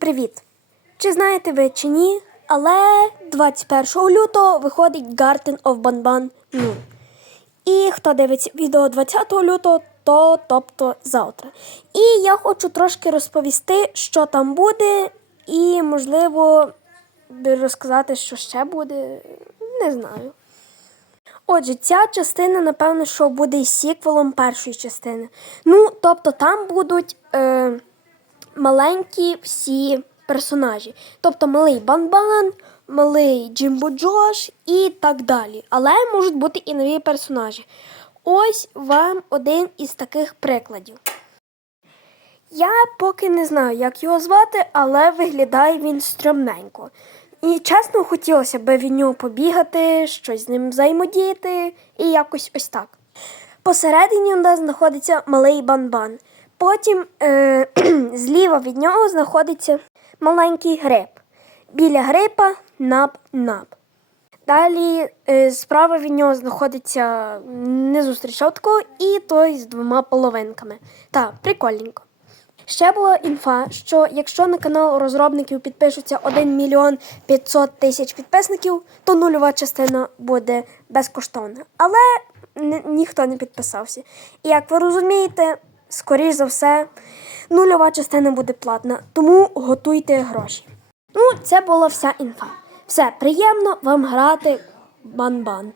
Привіт! Чи знаєте ви чи ні? Але 21 лютого виходить Garden of Banban New. І хто дивиться відео 20 лютого, то тобто завтра. І я хочу трошки розповісти, що там буде, і, можливо, розказати, що ще буде. Не знаю. Отже, ця частина, напевно, що буде і сіквелом першої частини. Ну, тобто там будуть е, маленькі всі персонажі. Тобто малий Банбан, малий Джимбо Джош і так далі. Але можуть бути і нові персонажі. Ось вам один із таких прикладів. Я поки не знаю, як його звати, але виглядає він стрьомненько. І чесно, хотілося б від нього побігати, щось з ним взаємодіяти і якось ось так. Посередині у нас знаходиться малий банбан. Потім е- зліва від нього знаходиться маленький гриб. Біля гриба наб-наб. Далі е, справа від нього знаходиться не зустрічав такого, і той з двома половинками. Так, прикольненько. Ще була інфа, що якщо на канал розробників підпишуться 1 мільйон 500 тисяч підписників, то нульова частина буде безкоштовна. Але ні- ніхто не підписався. І як ви розумієте, скоріш за все, нульова частина буде платна, тому готуйте гроші. Ну, це була вся інфа. Все, приємно вам грати бан-бан.